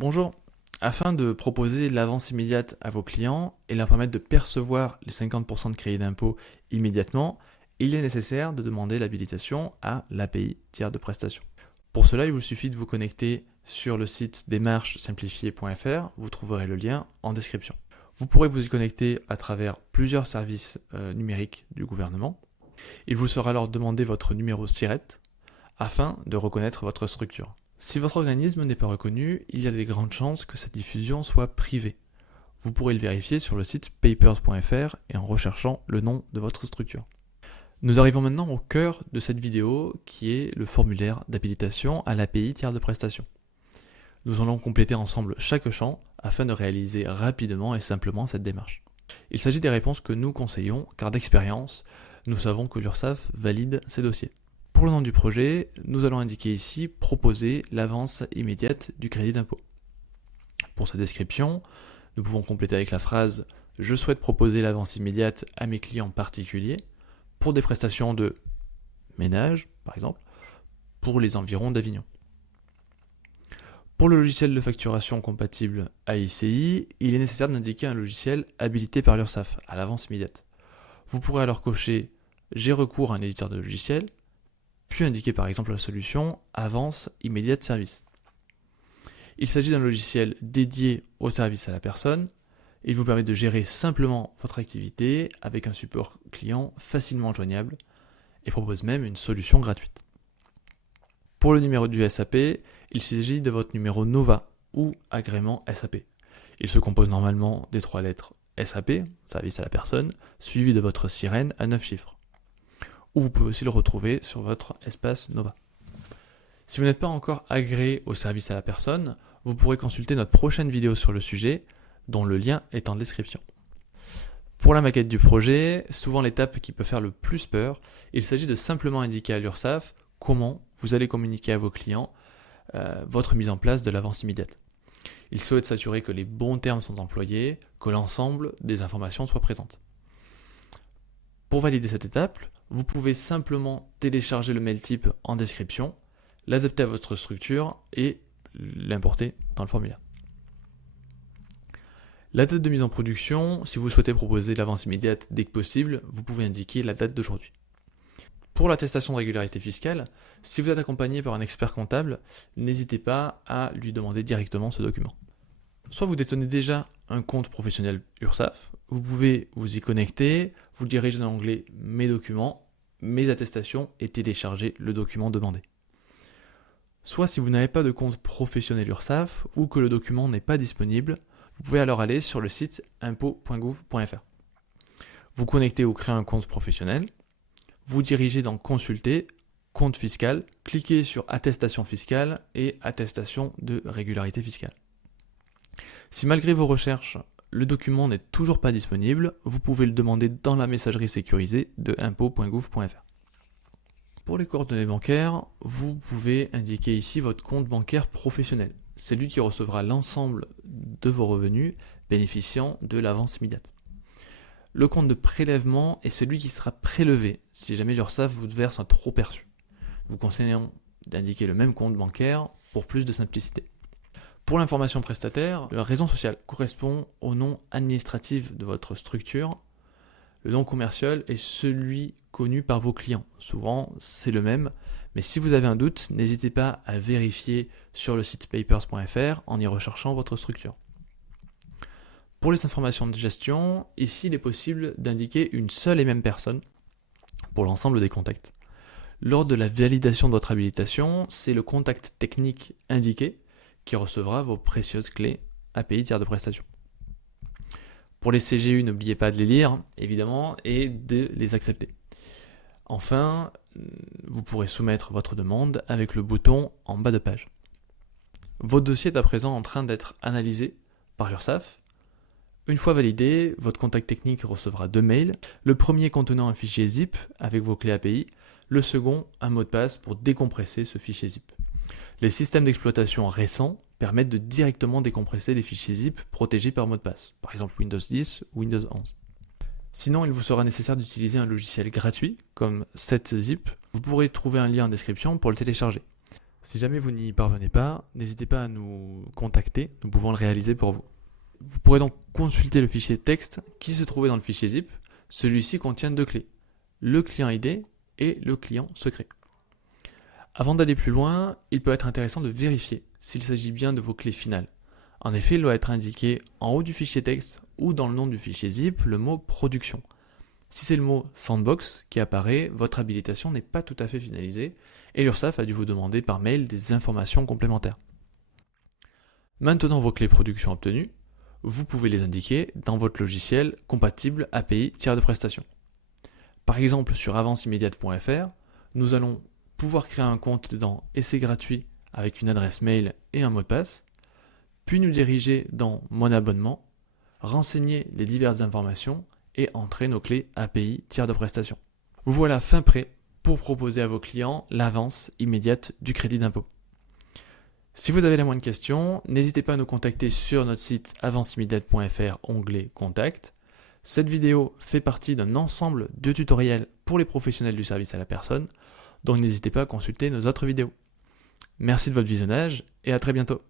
Bonjour. Afin de proposer l'avance immédiate à vos clients et leur permettre de percevoir les 50% de crédit d'impôt immédiatement, il est nécessaire de demander l'habilitation à l'API tiers de prestation. Pour cela, il vous suffit de vous connecter sur le site démarchesimplifiée.fr, vous trouverez le lien en description. Vous pourrez vous y connecter à travers plusieurs services numériques du gouvernement. Il vous sera alors demandé votre numéro SIRET afin de reconnaître votre structure. Si votre organisme n'est pas reconnu, il y a de grandes chances que sa diffusion soit privée. Vous pourrez le vérifier sur le site papers.fr et en recherchant le nom de votre structure. Nous arrivons maintenant au cœur de cette vidéo qui est le formulaire d'habilitation à l'API tiers de prestation. Nous allons compléter ensemble chaque champ afin de réaliser rapidement et simplement cette démarche. Il s'agit des réponses que nous conseillons car d'expérience, nous savons que l'URSSAF valide ces dossiers. Pour le nom du projet, nous allons indiquer ici « Proposer l'avance immédiate du crédit d'impôt ». Pour sa description, nous pouvons compléter avec la phrase « Je souhaite proposer l'avance immédiate à mes clients particuliers pour des prestations de ménage, par exemple, pour les environs d'Avignon ». Pour le logiciel de facturation compatible AICI, il est nécessaire d'indiquer un logiciel habilité par l'URSSAF à l'avance immédiate. Vous pourrez alors cocher « J'ai recours à un éditeur de logiciel », puis indiquer par exemple la solution « Avance immédiate service ». Il s'agit d'un logiciel dédié au service à la personne. Il vous permet de gérer simplement votre activité avec un support client facilement joignable et propose même une solution gratuite. Pour le numéro du SAP, il s'agit de votre numéro NOVA ou agrément SAP. Il se compose normalement des 3 lettres SAP, service à la personne, suivi de votre sirène à 9 chiffres. Ou vous pouvez aussi le retrouver sur votre espace Nova. Si vous n'êtes pas encore agréé au service à la personne, vous pourrez consulter notre prochaine vidéo sur le sujet, dont le lien est en description. Pour la maquette du projet, souvent l'étape qui peut faire le plus peur, il s'agit de simplement indiquer à l'URSSAF comment vous allez communiquer à vos clients votre mise en place de l'avance immédiate. Il souhaite s'assurer que les bons termes sont employés, que l'ensemble des informations soient présentes. Pour valider cette étape, vous pouvez simplement télécharger le mail type en description, l'adapter à votre structure et l'importer dans le formulaire. La date de mise en production, si vous souhaitez proposer l'avance immédiate dès que possible, vous pouvez indiquer la date d'aujourd'hui. Pour l'attestation de régularité fiscale, si vous êtes accompagné par un expert comptable, n'hésitez pas à lui demander directement ce document. Soit vous détenez déjà un compte professionnel URSSAF, vous pouvez vous y connecter, vous diriger dans l'onglet « Mes documents »,« Mes attestations » et télécharger le document demandé. Soit si vous n'avez pas de compte professionnel URSSAF ou que le document n'est pas disponible, vous pouvez alors aller sur le site impôts.gouv.fr. Vous connectez ou créez un compte professionnel, vous dirigez dans « Consulter »,« Compte fiscal », cliquez sur « Attestation fiscale » et « Attestation de régularité fiscale ». Si malgré vos recherches, le document n'est toujours pas disponible, vous pouvez le demander dans la messagerie sécurisée de impôts.gouv.fr. Pour les coordonnées bancaires, vous pouvez indiquer ici votre compte bancaire professionnel. C'est lui qui recevra l'ensemble de vos revenus bénéficiant de l'avance immédiate. Le compte de prélèvement est celui qui sera prélevé si jamais l'URSSAF vous verse un trop perçu. Nous conseillons d'indiquer le même compte bancaire pour plus de simplicité. Pour l'information prestataire, la raison sociale correspond au nom administratif de votre structure. Le nom commercial est celui connu par vos clients. Souvent, c'est le même, mais si vous avez un doute, n'hésitez pas à vérifier sur le site papers.fr en y recherchant votre structure. Pour les informations de gestion, ici il est possible d'indiquer une seule et même personne pour l'ensemble des contacts. Lors de la validation de votre habilitation, c'est le contact technique indiqué qui recevra vos précieuses clés API tiers de prestation. Pour les CGU, n'oubliez pas de les lire, évidemment, et de les accepter. Enfin, vous pourrez soumettre votre demande avec le bouton en bas de page. Votre dossier est à présent en train d'être analysé par l'URSSAF. Une fois validé, votre contact technique recevra 2 mails, le premier contenant un fichier zip avec vos clés API, le second un mot de passe pour décompresser ce fichier zip. Les systèmes d'exploitation récents permettent de directement décompresser les fichiers zip protégés par mot de passe, par exemple Windows 10 ou Windows 11. Sinon, il vous sera nécessaire d'utiliser un logiciel gratuit comme 7zip. Vous pourrez trouver un lien en description pour le télécharger. Si jamais vous n'y parvenez pas, n'hésitez pas à nous contacter, nous pouvons le réaliser pour vous. Vous pourrez donc consulter le fichier texte qui se trouvait dans le fichier zip. Celui-ci contient 2 clés, le client ID et le client secret. Avant d'aller plus loin, il peut être intéressant de vérifier s'il s'agit bien de vos clés finales. En effet, il doit être indiqué en haut du fichier texte ou dans le nom du fichier zip le mot production. Si c'est le mot sandbox qui apparaît, votre habilitation n'est pas tout à fait finalisée et l'URSSAF a dû vous demander par mail des informations complémentaires. Maintenant vos clés production obtenues, vous pouvez les indiquer dans votre logiciel compatible API tiers de prestation. Par exemple, sur avanceimmediate.fr, nous allons pouvoir créer un compte dans Essai gratuit avec une adresse mail et un mot de passe, puis nous diriger dans Mon abonnement, renseigner les diverses informations et entrer nos clés API tiers de prestation. Vous voilà fin prêt pour proposer à vos clients l'avance immédiate du crédit d'impôt. Si vous avez la moindre question, n'hésitez pas à nous contacter sur notre site avanceimmediate.fr, onglet Contact. Cette vidéo fait partie d'un ensemble de tutoriels pour les professionnels du service à la personne, donc n'hésitez pas à consulter nos autres vidéos. Merci de votre visionnage et à très bientôt.